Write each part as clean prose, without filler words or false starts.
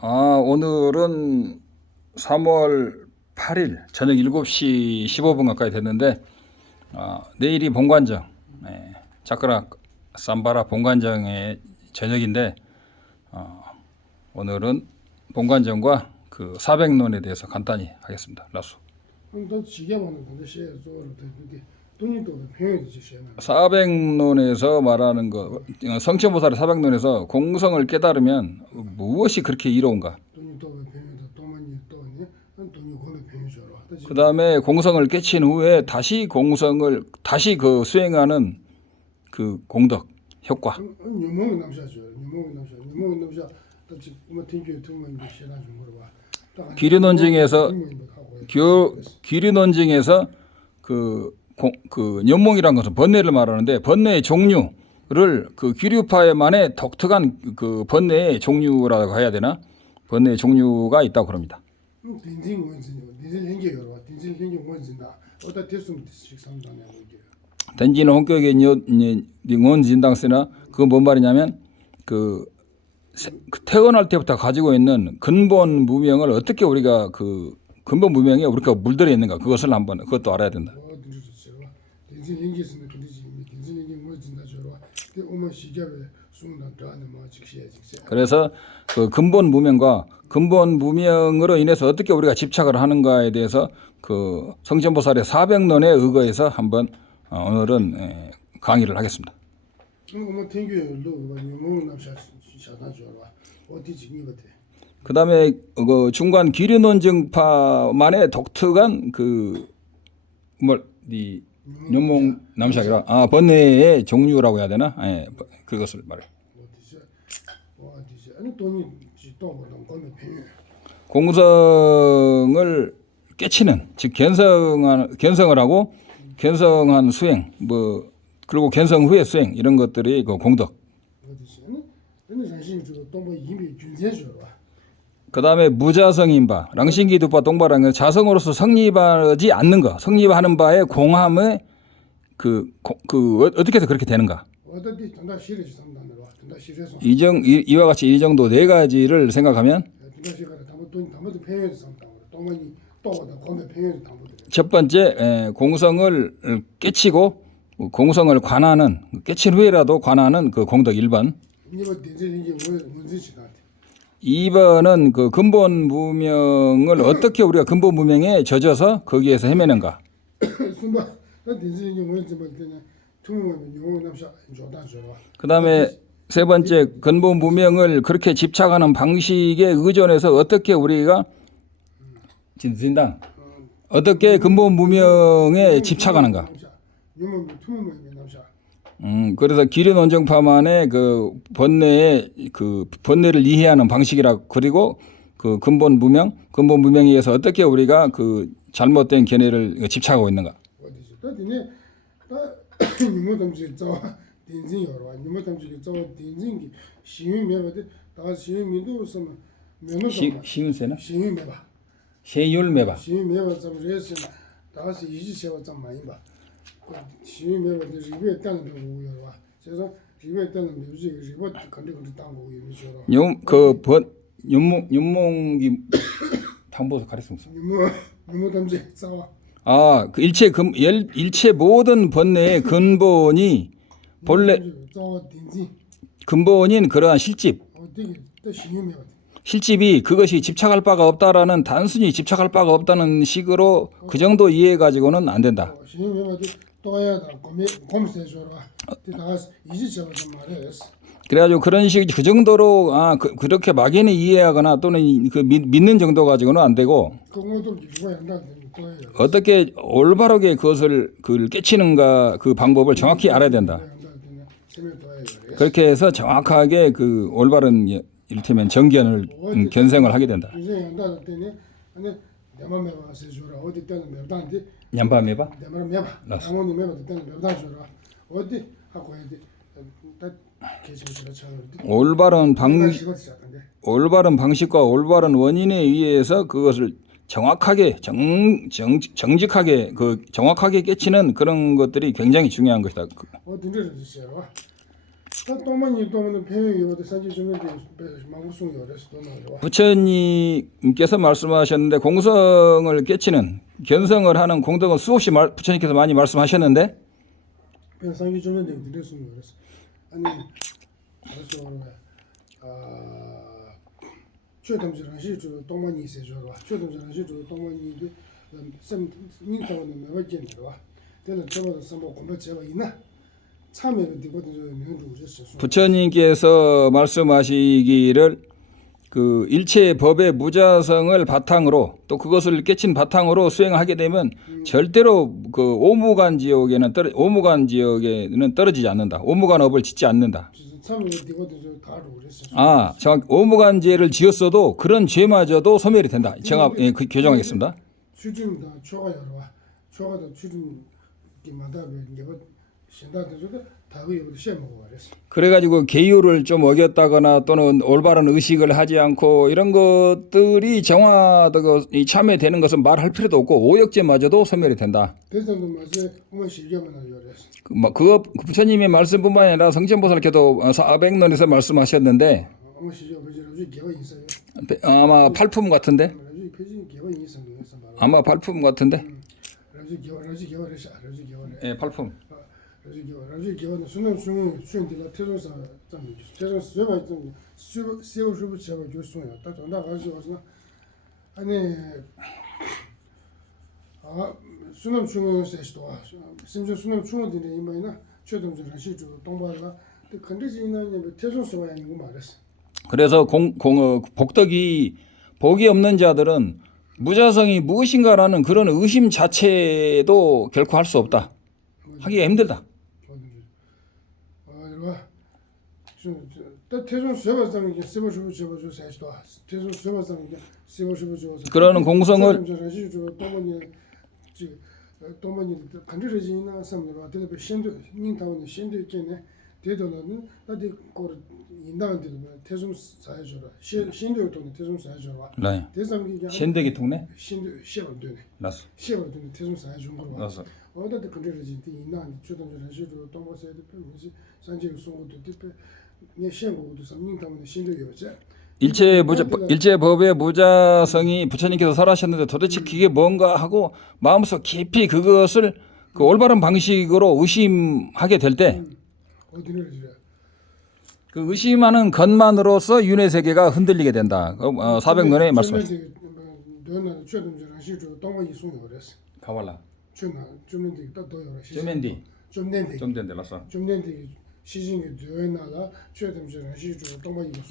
오늘은 3월 8일 저녁 7시 15분 가까이 됐는데 내일이 본관정, 자크라 삼바라 본관정의 저녁인데 오늘은 본관정과 그 사백론에 대해서 간단히 하겠습니다. 라수. 사백론에서 말하는 거, 성천보살의 사백론에서 공성을 깨달으면 무엇이 그렇게 이로운가? 그 다음에 공성을 깨친 후에 다시 공성을 다시 그 수행하는 그 공덕 효과. 기류논증에서 그 연몽이란 것은 번뇌를 말하는데 번뇌의 종류를 그 기류파에만의 독특한 그 번뇌의 종류라고 해야 되나? 번뇌의 종류가 있다고 그럽니다. 덴지는 hon격의 원진당스나 그건 뭔 말이냐면 그 태어날 때부터 가지고 있는 근본 무명을 어떻게 우리가 그 근본 무명에 우리가 물들어 있는가 그것을 한번 그것도 알아야 된다. 그래서 그 근본 무명과 근본 무명으로 인해서 어떻게 우리가 집착을 하는가에 대해서 그 성천보살의 사백론에 의거해서 한번 오늘은 강의를 하겠습니다. 그 다음에 그 중간 기류논증파만의 독특한 연몽 남샥이라 번뇌의 종류라고 해야 되나? 그것을 말해. 공성을 깨치는 즉 견성을 하고 견성한 수행 그리고 견성 후의 수행 이런 것들이 그 공덕. 그 다음에 무자성인바 랑신기두파 동바라는 자성으로서 성립하지 않는 거, 성립하는 바에 공함의 어떻게 해서 그렇게 되는가? 이와 같이 이 정도 네 가지를 생각하면 첫 번째 공성을 깨치고 공성을 관하는 깨친 후에라도 관하는 그 공덕 1번. 2번은 그 근본 무명을 어떻게 우리가 근본 무명에 젖어서 거기에서 헤매는가. 그 다음에 세 번째 근본 무명을 그렇게 집착하는 방식에 의존해서 어떻게 우리가 진단 어떻게 근본 무명에 집착하는가. 그래서 기류논증파만의 그 번뇌를 이해하는 방식이라 그리고 그 근본 무명에 의해서 어떻게 우리가 그 잘못된 견해를 집착하고 있는가. 시윤세나? 시윤매바. 연몽기 당보서 가르쳤어. 그 일체 모든 번뇌의 근본이 본래 근본인 그러한 실집이 그것이 집착할 바가 없다라는 단순히 집착할 바가 없다는 식으로 그 정도 이해해 가지고는 안 된다. 그래가지고 그런 식 그 정도로 그렇게 막연히 이해하거나 또는 그 믿는 정도 가지고는 안 되고 어떻게 올바르게 그것을 깨치는가 그 방법을 정확히 알아야 된다. 그렇게 해서 정확하게 그 올바른 이를테면 정견을 견성을 하게 된다. 냠바메바? 올바른 방식과 올바른 원인에 의해서 그것을 정확하게 정직하게 정확하게 깨치는 그런 것들이 굉장히 중요한 것이다. 다 동만이 동만은 배우기 어디 산지 주면 돼. 망고송이 어렸을 때 나와. 부처님께서 말씀하셨는데 공성을 깨치는 견성을 하는 공덕은 수없이 부처님께서 많이 말씀하셨는데 배 산지 주면 돼. 그랬으면 어렸어. 아니 그래서 최동전시 주 동만이 있어줘라. 최동전시 주 동만이도 좀 민타는 매번 와. 내가 저번에 선보 공부 제가 있나? 참여를 되거든 저 명주셨어. 부처님께서 말씀하시기를 그 일체 법의 무자성을 바탕으로 또 그것을 깨친 바탕으로 수행하게 되면 절대로 그 오무간 지역에는 떨어지지 않는다. 오무간 업을 짓지 않는다. 참여를 되거든 저 다루 그랬어. 아, 정확 오무간 죄를 지었어도 그런 죄마저도 소멸이 된다. 정확 그 교정하겠습니다. 수준 다 초가 여러 와. 초가 다 수준 기마다 내가 신다도 다그 이거 시험 먹어 그랬어. 그래가지고 계율을 좀 어겼다거나 또는 올바른 의식을 하지 않고 이런 것들이 정화되고 참여되는 것은 말할 필요도 없고 오역죄마저도 소멸이 된다. 대선도 맞아. 어머 실력은 요랬어. 그 부처님의 말씀뿐만 아니라 성전보살께도 400논에서 말씀하셨는데 어머 실력 그저 개와 인사요. 아마 팔품 같은데 그래서 표지 개와 인사 그래서 바로. 아마 팔품 같은데 라지 개와래서 라지 개와래. 예 팔품 라지 개와는 순간 순간디가 태조사 좀 태조 수가 좀 세워 주부 제가 교수야. 딱 전화 가지고 와서 아니 순간 중에서 와. 심지어 순간 중원들이 이마이나 최동전 시주 동바가 근데 지나는 태조 수가 아니고 말했어. 그래서 복이 없는 자들은 무자성이 무엇인가라는 그런 의심 자체도 결코 할 수 없다. 하기가 힘들다. 그러는 공성을 네. 신대기 통네? 나서. 나서. 어디다 근처지 이나 주동전 시주 동보세도 편지 산지 송고도 뒤에 내 시행고도 삼민타면 신도 요제 일체 법의 무자성이 부처님께서 설하셨는데 도대체 그게 뭔가 하고 마음속 깊이 그것을 그 올바른 방식으로 의심하게 될 때 어디를 지래 그 의심하는 것만으로서 윤회 세계가 흔들리게 된다. 400논에 말씀하셨습니다. 너는 주동전 시주 동보이 송이 그랬어. 가발라. 좀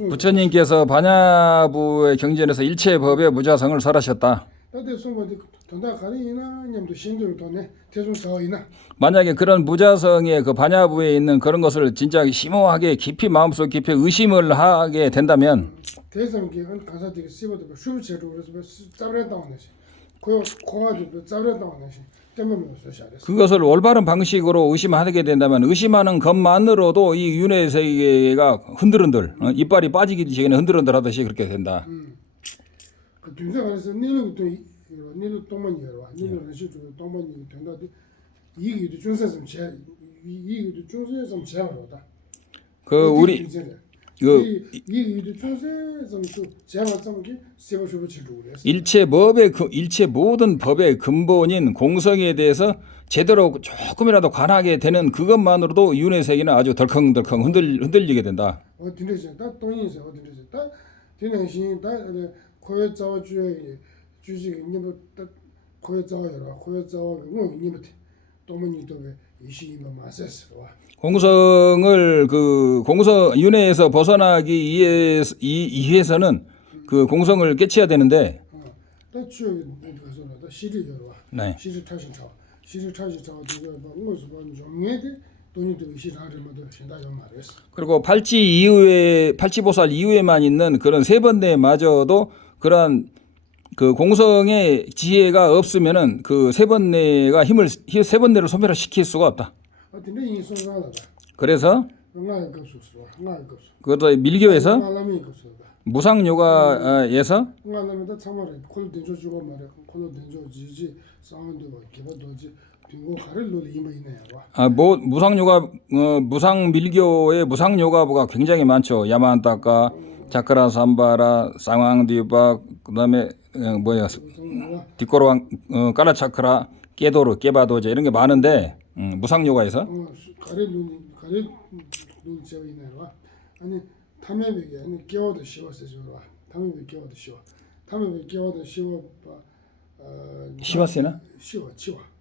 부처님께서 반야부의 경전에서 일체 법의 무자성을 설하셨다. 만약에 그런 무자성의 그 반야부에 있는 그런 것을 진짜 심오하게 깊이 마음속 깊이 의심을 하게 된다면 그것을 올바른 방식으로 의심하게 된다면 의심하는 것만으로도 이 윤회 세계가 흔들흔들 이빨이 빠지기 전에 흔들흔들 하듯이 그렇게 된다. 그 중생에서 니는 동만이 열어. 니는 시주 동만이 된다디 이게 중생성 제 이게 중생성 제어로다. 그 우리 일체 모든 법의 근본인 공성에 대해서 제대로 조금이라도 관하게 되는 그것만으로도 윤회 세계는 아주 덜컹덜컹 흔들리게 된다. 공성을 윤회에서 벗어나기 위해서는 그 공성을 깨쳐야 되는데. 네. 그리고 팔치보살 이후에만 있는 그런 세번뇌마저도 그러한 그 공성의 지혜가 없으면은 그 세번뇌가 세번뇌를 소멸을 시킬 수가 없다. 그래서 그것도 밀교에서 무상요가에서 빙고 가를 놀이 이마 있나요? 와. 아, 뭐 무상요가 무상밀교의 무상요가부가 굉장히 많죠. 야만타카, 자크라 삼바라, 쌍왕디바, 그다음에 뭐야 무상요가 디코로왕, 까라차크라, 깨도르, 깨바도제 이런 게 많은데 무상요가에서 가를 놀이 제가 있나요? 와. 아니 탐해베게 아니 깨워도 쉬워서 저와. 탐해베 깨워도 쉬워. 탐해베 깨워도 쉬워. 시와세나? 쉬워.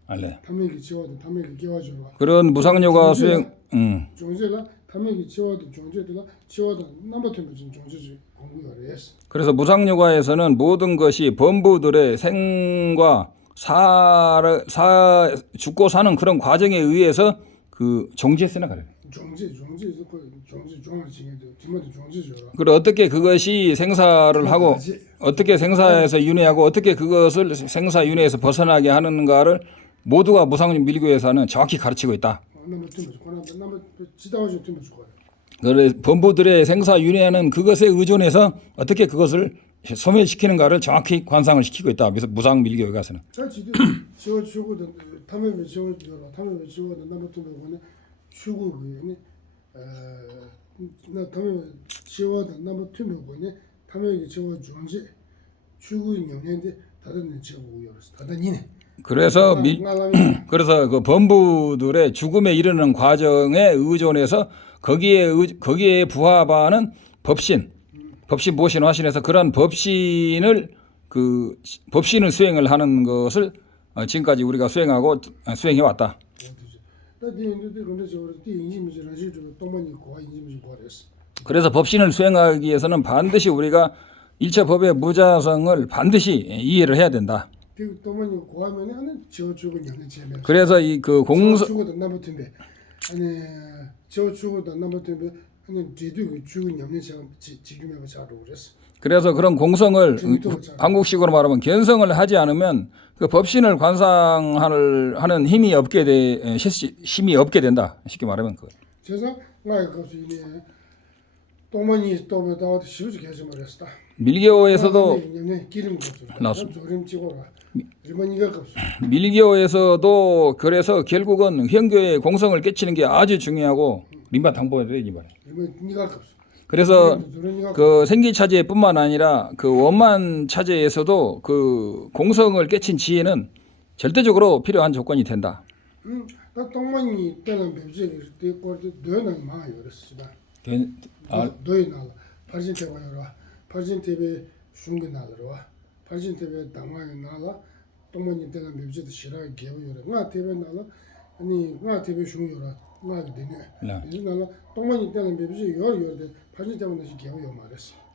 알래. 탐해기 지워도 탐해기 깨워줘. 그런 무상요가 수행 종제가 탐해기 지워도 종제들라 지워도 넘버트면 종제지 공부하래스. 그래서 무상요가에서는 모든 것이 범부들의 생과 죽고 사는 그런 과정에 의해서 그 종지했으나 그래. 종제 종을 지게도 뒤마도 종제죠. 그리고 어떻게 그것이 생사를 하고 어떻게 생사에서 윤회하고 어떻게 그것을 생사 윤회에서 벗어나게 하는가를 모두가 무상밀교에서는 정확히 가르치고 있다. 그래 범부들의 생사 윤회하는 그것에 의존해서 어떻게 그것을 소멸시키는가를 정확히 관상을 시키고 있다. 그래서 무상밀교에 가서는. 그래서 그래서 그 범부들의 죽음에 이르는 과정에 의존해서 거기에 부합하는 법신 모신 화신에서 그런 법신을 수행을 하는 것을 지금까지 우리가 수행해 왔다. 그래서 법신을 수행하기 위해서는 반드시 우리가 일체 법의 무자성을 반드시 이해를 해야 된다. 그래서 이 그 공성 그래서 그런 공성을 한국식으로 말하면 견성을 하지 않으면 그 법신을 관상하는 힘이 없게 된다. 쉽게 말하면 그. 밀교에서도 밀교에서도 그래서 결국은 현교의 공성을 깨치는 게 아주 중요하고 림바 당보해야지 말이야. 그래서 그 생기차제뿐만 아니라 그 원만 차제에서도 그 공성을 깨친 지혜는 절대적으로 필요한 조건이 된다.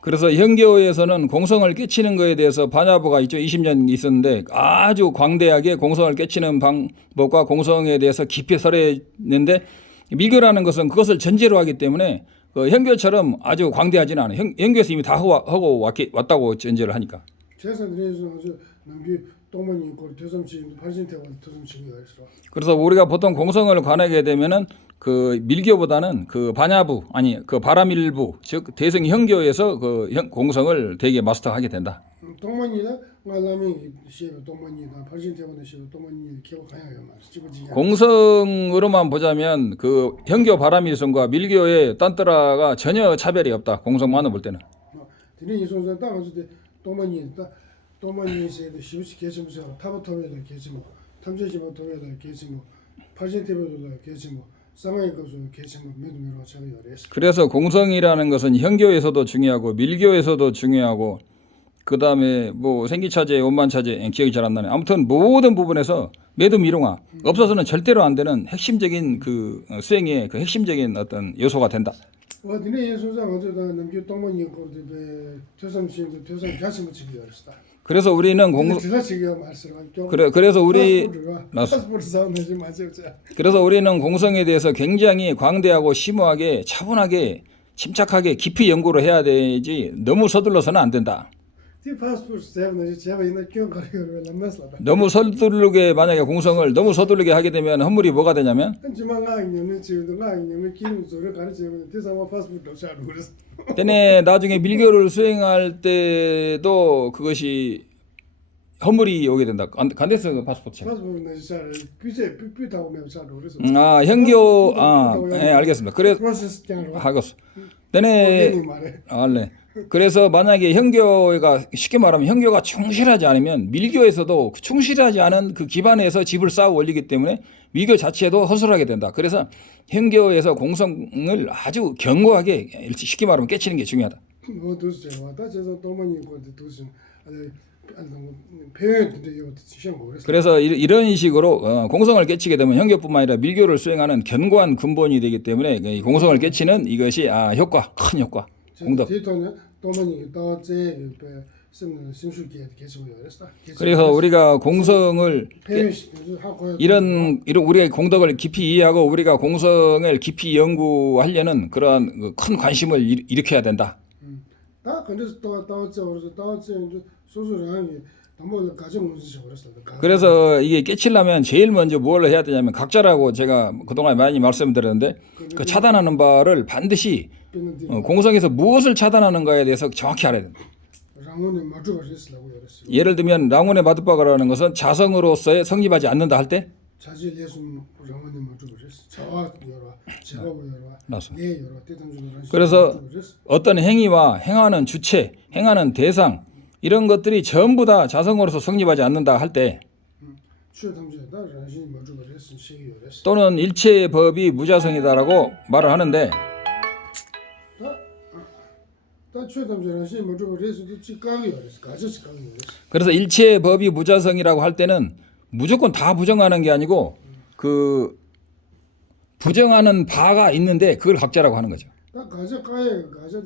그래서 현교에서는 공성을 깨치는 것에 대해서 반야부가 있죠. 20년 있었는데 아주 광대하게 공성을 깨치는 방법과 공성에 대해서 깊이 설했는데 밀교라는 것은 그것을 전제로 하기 때문에 그 현교처럼 아주 광대하지는 않아요. 현교에서 이미 다 하고 왔다고 전제를 하니까. 그래서 우리가 보통 공성을 관하게 되면은 그 밀교보다는 그 반야부 아니 그 바라밀부 즉 대승 현교에서 그 공성을 되게 마스터하게 된다. 공성으로만 보자면 그 현교 바라밀성과 밀교의 딴따라가 전혀 차별이 없다. 공성만을 볼 때는. 그래서 공성이라는 것은 현교에서도 중요하고 밀교에서도 중요하고 그다음에 뭐 생기차제, 원만차제 기억이 잘 안 나네. 아무튼 모든 부분에서 매두미롱아 없어서는 절대로 안 되는 핵심적인 그 수행의 그 핵심적인 어떤 요소가 된다. 그래서 우리는 그래서 우리는 공성에 대해서 굉장히 광대하고 심오하게 차분하게 침착하게 깊이 연구를 해야 되지 너무 서둘러서는 안 된다. 너무 서두르게 만약에 공성을 너무 서두르게 하게 되면 헛물이 뭐가 되냐면 때문에 나중에 밀교를 수행할 때도 그것이 허물이 오게 된다. 간데스 파스포트. 파스포트는 진짜 규제 삐삐다고 매우 잘 그래서 아 현교 예 알겠습니다. 그래 프로세스 때문에 하겠어. 내내 말해. 알래. 그래서 만약에 현교가 쉽게 말하면 현교가 충실하지 않으면 밀교에서도 충실하지 않은 그 기반에서 집을 쌓아 올리기 때문에 미교 자체도 허술하게 된다. 그래서 현교에서 공성을 아주 견고하게 쉽게 말하면 깨치는 게 중요하다. 뭐 도시죠. 왔다 저서 도만이 거기 도시 표현도 이거 시험 그랬어. 그래서 이런 식으로 공성을 깨치게 되면 현교뿐만 아니라 밀교를 수행하는 견고한 근본이 되기 때문에 이 공성을 깨치는 이것이 효과, 큰 효과. 공덕. 대통령 도만이 또제 신수기에 계속 그랬어. 그래서 우리가 공성을 하고 이런 우리의 공덕을 깊이 이해하고 우리가 공성을 깊이 연구하려는 그러한 큰 관심을 일으켜야 된다. 다 근데서 또저 소소랑이 담보를 가정 문제죠 그랬어. 그래서 이게 깨치려면 제일 먼저 뭘 해야 되냐면 각자라고 제가 그동안 많이 말씀드렸는데 그 차단하는 바를 반드시 공성에서 무엇을 차단하는가에 대해서 정확히 알아야 된다. 랑원에 맞추고 했으라고 그랬어. 예를 들면 랑원의 마두바가라는 것은 자성으로서의 성립하지 않는다 할 때 자질 예수 랑원에 맞추고 했어. 저와 여러 제가고 여러 맞습니다. 예 여러 대통령으로 그래서 어떤 행위와 행하는 주체, 행하는 대상 이런 것들이 전부 다 자성으로서 성립하지 않는다 할 때 추담제다 라신 맞추고 했어. 시기 그랬어. 또는 일체의 법이 무자성이다라고 말을 하는데 다 추담제 라신 맞추고 했어도 직각이 그랬어. 가지 직각이 그랬어. 그래서 일체의 법이 무자성이라고 할 때는 무조건 다 부정하는 게 아니고 그 부정하는 바가 있는데 그걸 각자라고 하는 거죠. 다 가자도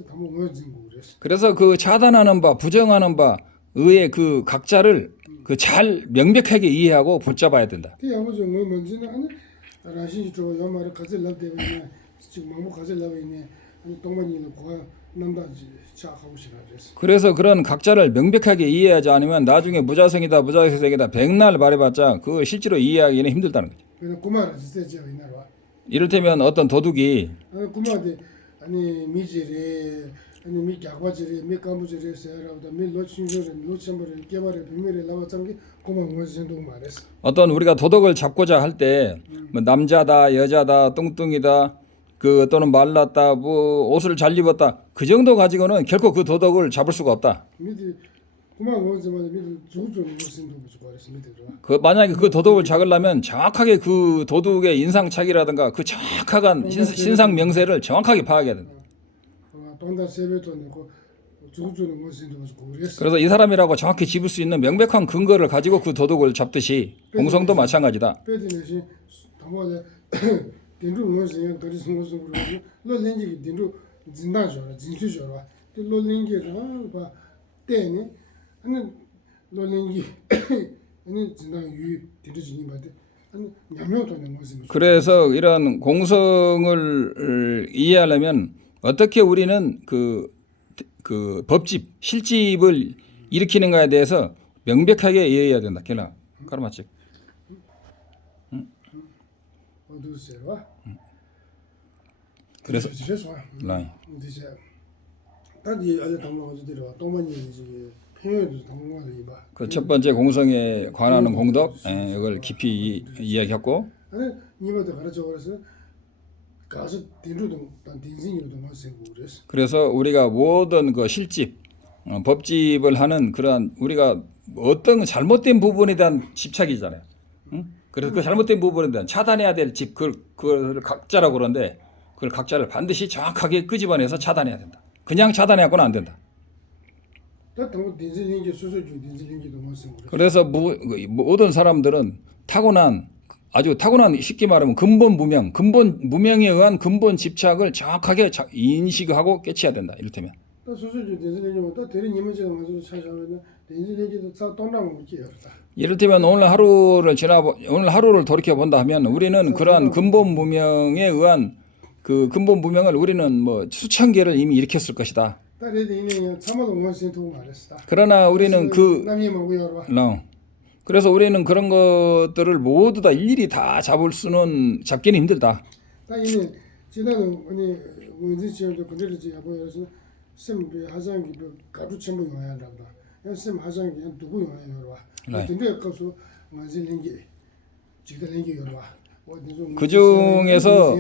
다 모여진 거 그랬어. 그래서 그 차단하는 바, 부정하는 바 의의 그 각자를 그 잘 명백하게 이해하고 붙잡아야 된다. 그 아버지 뭐 뭔지는 아니 라신이 저 연말에 가질 납대네 지금 막무 가질 납이네 아니 동만이는 고아 남다지 자하고 싶어 그랬어. 그래서 그런 각자를 명백하게 이해하지 않으면 나중에 무자성이다, 무자성이다 백날 말해봤자 그걸 실제로 이해하기는 힘들다는 거죠. 그냥 구마를 지세지 이나라. 이를테면 어떤 도둑이 아니 구마데 아니 미지리 아니 미 약과지리 미 까무지리 세라보다 미 로친저리 로친버리 개발에 비밀에 나왔던 구마 원신도 말했어. 어떤 우리가 도덕을 잡고자 할 때 뭐 남자다, 여자다, 뚱뚱이다, 그 또는 말랐다, 뭐 옷을 잘 입었다 그 정도 가지고는 결코 그 도덕을 잡을 수가 없다. 미디 구마 원신마다 미디 주주 원신도 말했어 미디로. 그 만약에 그 도덕을 잡으려면 정확하게 그 도둑의 인상착의라든가 그 정확한 신상 명세를 정확하게 파악해야 된다. 돈다 세배도 내고 주주는 원신도 그랬어. 그래서 이 사람이라고 정확히 집을 수 있는 명백한 근거를 가지고 그 도덕을 잡듯이 공성도 마찬가지다. 배드네시 담보에 딘루 원신 거리 성공을 그러고 로렌지 딘루 진다죠 진수죠. 로렌지가 봐 때네 아니 로렌지 아니 진다 유 딘루진이 봐대 아니 냠요도는 원신. 그래서 이런 공성을 이해하려면 어떻게 우리는 그 법집, 실집을 일으키는가에 대해서 명백하게 이해해야 된다. 걔나 까르마치. 어두세와. 그래서 라인. 이제 단지 아주 담론가지고 들어와 동만이 이제 평균도 담론가지고 봐. 그 첫 번째 공성에 관하는 공덕, 이걸 깊이 이야기했고. 아니 이번에 가르쳐 그래서 가서 딘루도 단 딘신이도 맞세고 그랬어. 그래서 우리가 모든 그 실집, 법집을 하는 그러한 우리가 어떤 잘못된 부분에 대한 집착이잖아요. 응? 그래서 그 잘못된 부분에 대한 차단해야 될 집, 그걸 각자라고 그러는데 그걸 각자를 반드시 정확하게 끄집어내서 차단해야 된다. 그냥 차단해서는 안 된다. 다 당고 딘신인지 수수주 딘신인지도 맞세고 그래서 그랬어. 모든 사람들은 아주 타고난 쉽게 말하면 근본 무명에 의한 근본 집착을 정확하게 인식하고 깨치해야 된다. 이를테면. 또 수수주 딘신인지 또 대리 이미지가 맞아서 찾아오면 딘신인지도 다 동랑 먹기야. 이를테면 오늘 하루를 돌이켜 본다 하면 우리는 그러한 근본 무명에 의한 그 근본 무명을 우리는 뭐 수천 개를 이미 일으켰을 것이다. 딸이 참아도 원신 두고 말했어. 그러나 우리는 남이 먹고 열어. 그래서 우리는 그런 것들을 모두 다 일일이 다 잡기는 힘들다. 다이는 지나는 아니 원지 지역도 그대로 지하고 해서 샘비 하장기 가루 첨부 영향한다. 쌤 하장 그냥 두고 용해요 와. 네. 근데 가서 완전 랭기 지금 랭기 요 와. 그 중에서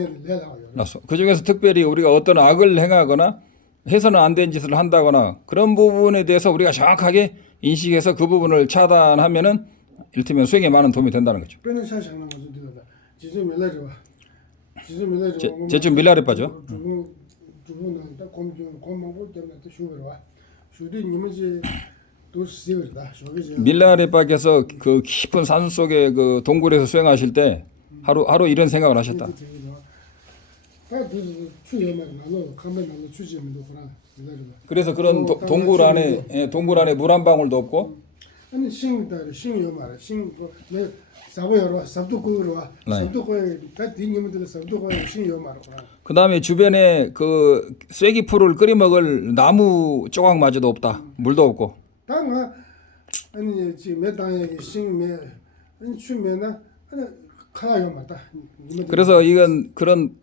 그 중에서 특별히 우리가 어떤 악을 행하거나 해서는 안 된 짓을 한다거나 그런 부분에 대해서 우리가 정확하게 인식해서 그 부분을 차단하면은 일테면 수행에 많은 도움이 된다는 거죠. 빼는 샷 장난 거죠, 되다. 지금 밀라리 와. 지금 밀라리 제좀 밀라리 빠져. 두분은 딱 공부 때문에 또 슈거로 와. 슈디 님은 또 쓰여다. 저게 밀라리 밖에서 그 깊은 산 속에 그 동굴에서 수행하실 때 하루 이런 생각을 하셨다. 그래서 그런 동굴 안에 물 한 방울도 없고 아니 신요 말아 신내 사고여로 sab도 다 뒤님들 sab도 신요 말아. 그 다음에 주변에 그 쐐기풀을 끓여 먹을 나무 조각마저도 없다. 물도 없고. 당아 아니 지금 몇 당에 신매 아니 추면은 아니 칼아요 맞다. 그래서 이건 그런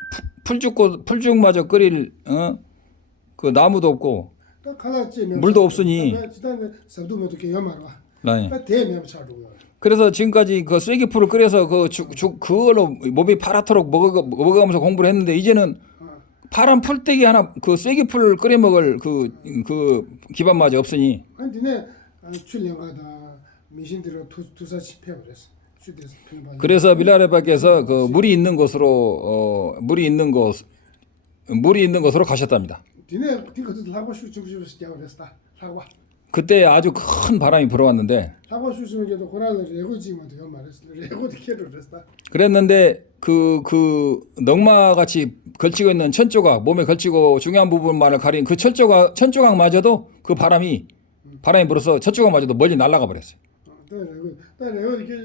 풀죽마저 끓일 그 나무도 없고 물도 없으니. sab도 못 이렇게 말아. 네. 대면 차도요. 그래서 지금까지 그 쐐기풀을 끓여서 그걸로 몸이 파랗도록 먹어가면서 공부를 했는데 이제는 파란 풀떼기 하나 그 쐐기풀 끓여 먹을 그 기반마저 없으니. 아니 근데 출연가다 미신들을 투사 집회 그랬어. 그래서 밀라레바께서 그 물이 있는 곳으로 가셨답니다. 디네 디거도 하고 싶으면 시작했다. 하고 그때 아주 큰 바람이 불어왔는데 하고 싶으면 이제 고라를 레고 지면 돼요 말했어. 레고 티켓을 했다. 그랬는데 그 넝마같이 걸치고 있는 천조각 몸에 걸치고 중요한 부분만을 가린 그 천조각마저도 그 바람이 불어서 천조각마저도 멀리 날아가 버렸어요. 레고 이게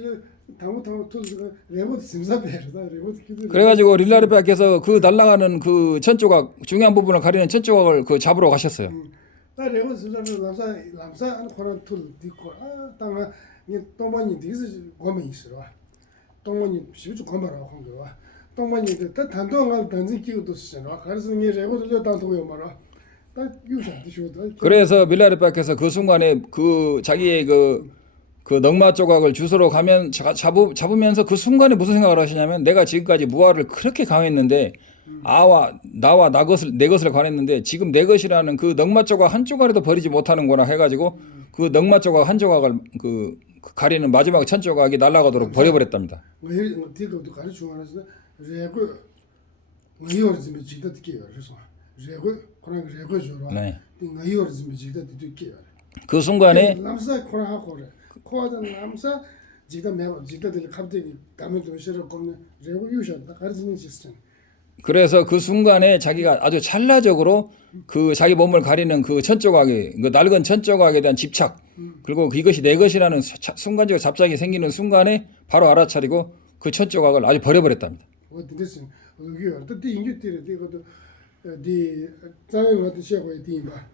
당고 토스가 레고 심사배다. 레고 그래가지고 릴라르베께서 그 날아가는 그 천조각 중요한 부분을 가리는 천조각을 그 잡으러 가셨어요. 레고 심사배 람사 코란 툴 디코 당아 니 또만이 디스 고면 있어. 또만이 시주 고마라고 한 거야. 또만이 그 단도가 단지 기고도 쓰잖아. 그래서 니 레고도 단도요 말아. 딱 유사 디쇼도. 그래서 밀라르베께서 그 순간에 그 자기의 그 넝마 조각을 주스러 가면 잡으면서 그 순간에 무슨 생각을 하시냐면 내가 지금까지 무아를 그렇게 강했는데 나와 내 것을 관했는데 지금 내 것이라는 그 넝마 조각 한 조각이라도 버리지 못하는구나 해가지고 그 넝마 조각 한 조각을 그 가리는 마지막 천 조각이 날아가도록 버려버렸답니다. 디고도 가르쳐 말해서 레고 의어즈미 지다 듣기요. 그래서 레고 그런 레고 줘라. 네. 의어즈미 지다 듣기요. 그 순간에 남사 코라하고 코아든 남사 지다 매워 지다들 갑자기 가면 좀 싫어 겁나 레고 유셔다 가르치는 시스템. 그래서 그 순간에 자기가 아주 찰나적으로 그 자기 몸을 가리는 그 천조각에 그 낡은 천조각에 대한 집착 그리고 이것이 내 것이라는 순간적으로 잡작이 생기는 순간에 바로 알아차리고 그 천조각을 아주 버려버렸답니다. 어디서 여기 어디 인규들이 되고도 디 자연 같은 시하고 있디 봐.